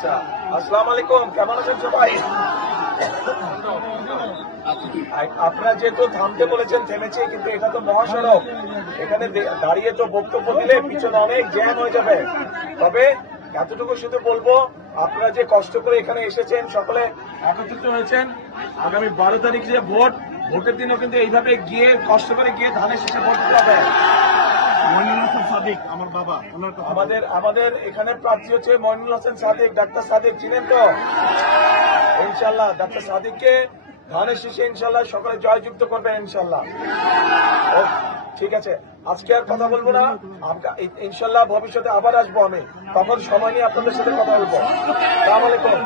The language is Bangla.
আচ্ছা, আসসালামু আলাইকুম, কেমন আছেন সবাই? আপনারা যেহেতু থামতে বলেছেন থেমেছে, কিন্তু এটা তো মহাসড়ক, এখানে দাঁড়িয়ে তো বক্তব্য দিলে পিছনে অনেক জ্যাম হয়ে যাবে। তবে এতটুকু শুধু বলবো, আপনারা যে কষ্ট করে এখানে এসেছেন, সকলে একত্রিত হয়েছেন, আগামী 12 তারিখ যে ভোটের দিনও কিন্তু এইভাবে গিয়ে কষ্ট করে গিয়ে ধানের শেষে ভোট দিতে হবে। আমার বাবা আমাদের এখানে প্রার্থী হচ্ছে মইনুল হাসান সাদিক, ডাক্তার সাদিক, চিনেন তো? ইনশাল্লাহ ডাক্তার সাদিককে ধানের শীষে ইনশাল্লাহ সকলে জয়যুক্ত করবেন ইনশাল্লাহ। ঠিক আছে, আজকে আর কথা বলবো না, ইনশাল্লাহ ভবিষ্যতে আবার আসবো আমি, তখন সময় নিয়ে আপনাদের সাথে কথা বলবো। আসসালামু আলাইকুম।